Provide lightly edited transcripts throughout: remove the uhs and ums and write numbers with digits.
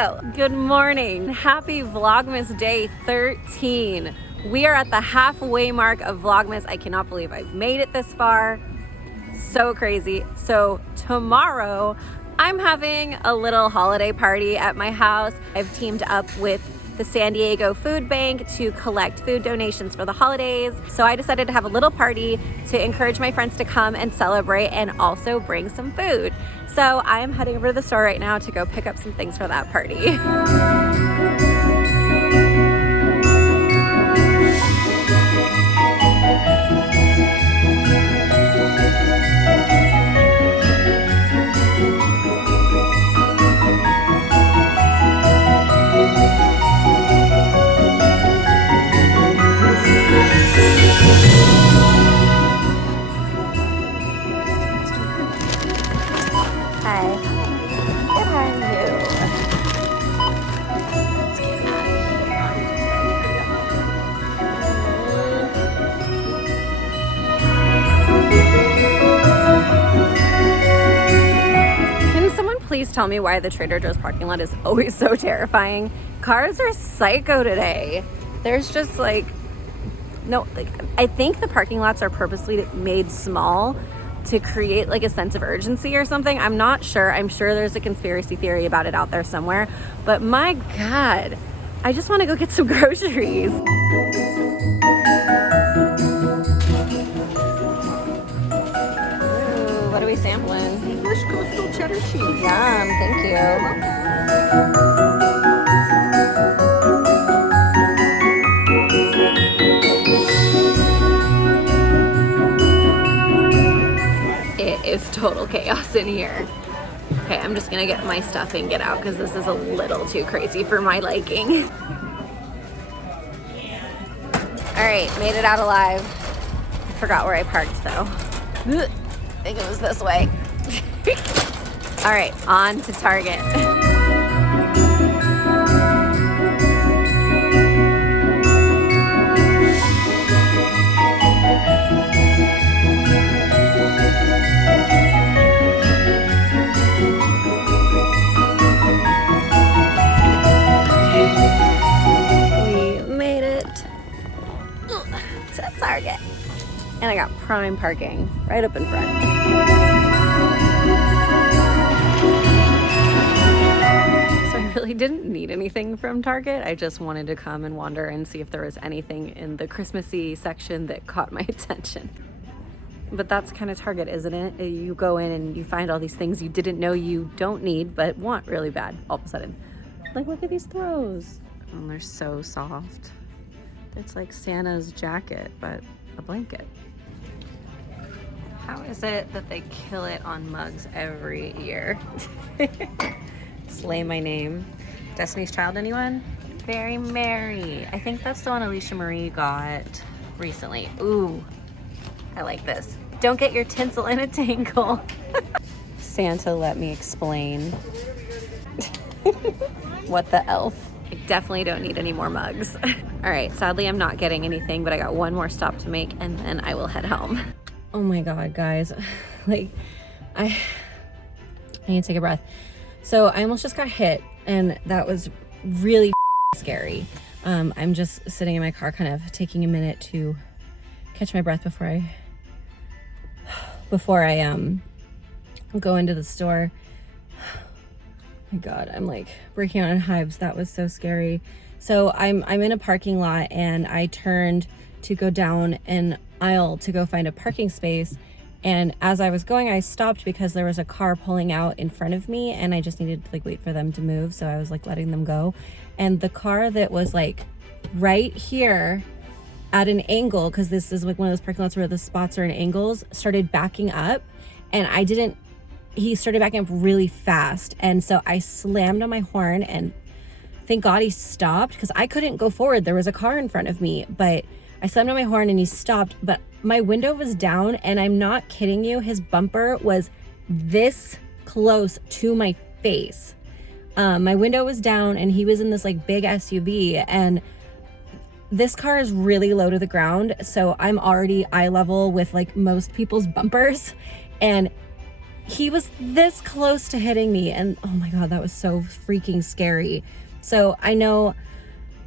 Hello, good morning. Happy Vlogmas day 13. We are at the halfway mark of Vlogmas. I cannot believe I've made it this far. So crazy. So tomorrow, I'm having a little holiday party at my house. I've teamed up with the San Diego Food Bank to collect food donations for the holidays. So I decided to have a little party to encourage my friends to come and celebrate and also bring some food. So I am heading over to the store right now to go pick up some things for that party. Please tell me why the Trader Joe's parking lot is always so terrifying. Cars are psycho today. There's just like, no, like, I think the parking lots are purposely made small to create like a sense of urgency or something. I'm not sure. I'm sure there's a conspiracy theory about it out there somewhere. But my God, I just want to go get some groceries. Ooh, what are we sampling? English coastal cheddar cheese. Yum, thank you. It is total chaos in here. Okay, I'm just gonna get my stuff and get out because this is a little too crazy for my liking. All right, made it out alive. I forgot where I parked though. I think it was this way. All right, on to Target. We made it to Target. And I got prime parking right up in front. I really didn't need anything from Target. I just wanted to come and wander and see if there was anything in the Christmassy section that caught my attention. But that's kind of Target, isn't it? You go in and you find all these things you didn't know you don't need but want really bad all of a sudden. Like, look at these throws. Oh, they're so soft. It's like Santa's jacket, but a blanket. How is it that they kill it on mugs every year? Slay my name. Destiny's Child, anyone? Very Merry. I think that's the one Alicia Marie got recently. Ooh, I like this. Don't get your tinsel in a tangle. Santa, let me explain. What the elf? I definitely don't need any more mugs. All right, sadly I'm not getting anything, but I got one more stop to make and then I will head home. Oh my God, guys. Like, I need to take a breath. So I almost just got hit and that was really scary. I'm just sitting in my car kind of taking a minute to catch my breath before I go into the store. Oh my God, I'm like breaking out in hives. That was so scary. So I'm in a parking lot and I turned to go down an aisle to go find a parking space. And as I was going, I stopped because there was a car pulling out in front of me and I just needed to like wait for them to move. So I was like letting them go. And the car that was like right here at an angle, because this is like one of those parking lots where the spots are in angles, started backing up. And he started backing up really fast. And so I slammed on my horn and thank God he stopped because I couldn't go forward. There was a car in front of me, but I slammed on my horn and he stopped, but my window was down and I'm not kidding you. His bumper was this close to my face. My window was down and he was in this like big SUV and this car is really low to the ground. So I'm already eye level with like most people's bumpers and he was this close to hitting me, and oh my God, that was so freaking scary. So I know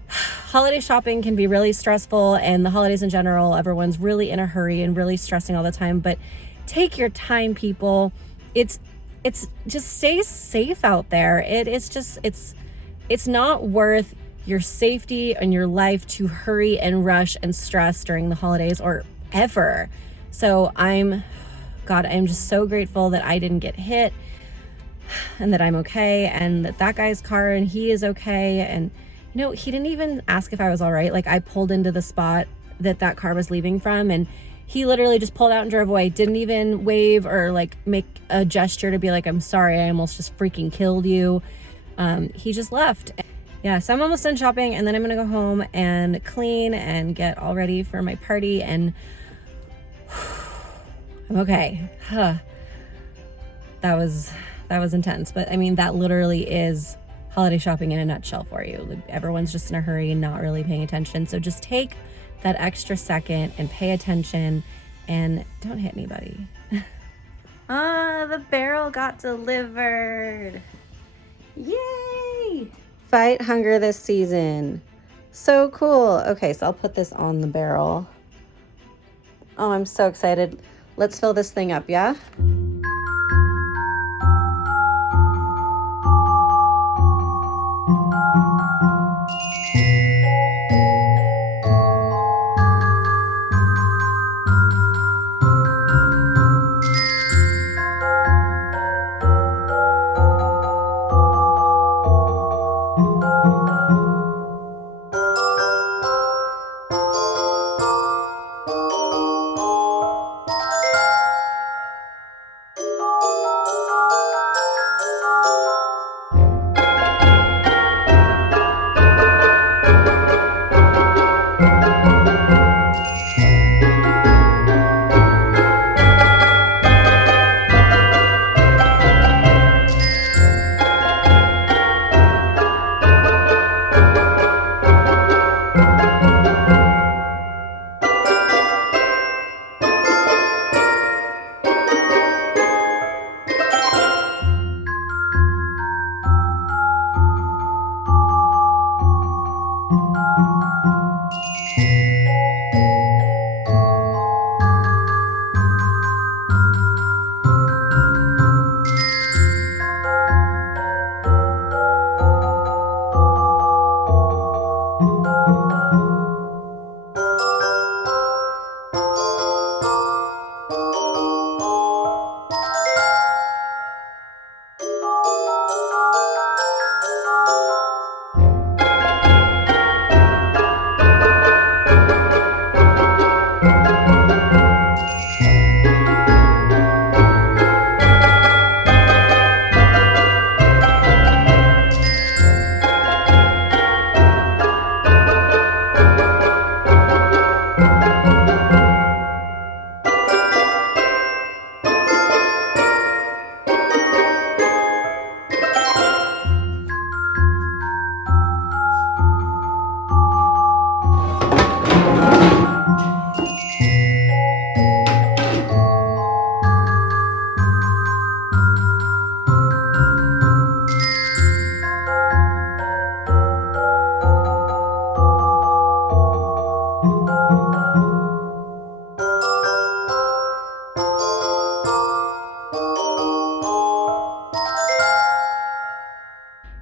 holiday shopping can be really stressful, and the holidays in general, everyone's really in a hurry and really stressing all the time, but take your time, people. It's just stay safe out there. It's not worth your safety and your life to hurry and rush and stress during the holidays or ever. So I'm just so grateful that I didn't get hit and that I'm okay, and that guy's car and he is okay. And you know, he didn't even ask if I was all right. Like, I pulled into the spot that car was leaving from, and he literally just pulled out and drove away. Didn't even wave or like make a gesture to be like, I'm sorry, I almost just freaking killed you. He just left. Yeah, so I'm almost done shopping, and then I'm gonna go home and clean and get all ready for my party, and I'm okay. That was intense, but I mean, that literally is holiday shopping in a nutshell for you. Like, everyone's just in a hurry and not really paying attention. So just take that extra second and pay attention and don't hit anybody. The barrel got delivered. Yay! Fight hunger this season. So cool. Okay, so I'll put this on the barrel. Oh, I'm so excited. Let's fill this thing up, yeah?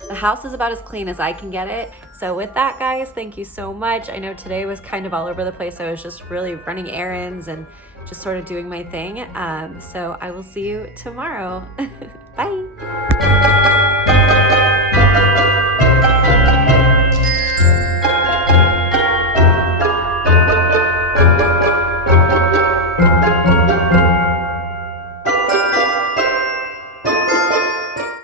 The house is about as clean as I can get it. So with that, guys, thank you so much. I know today was kind of all over the place. I was just really running errands and just sort of doing my thing. So I will see you tomorrow. Bye.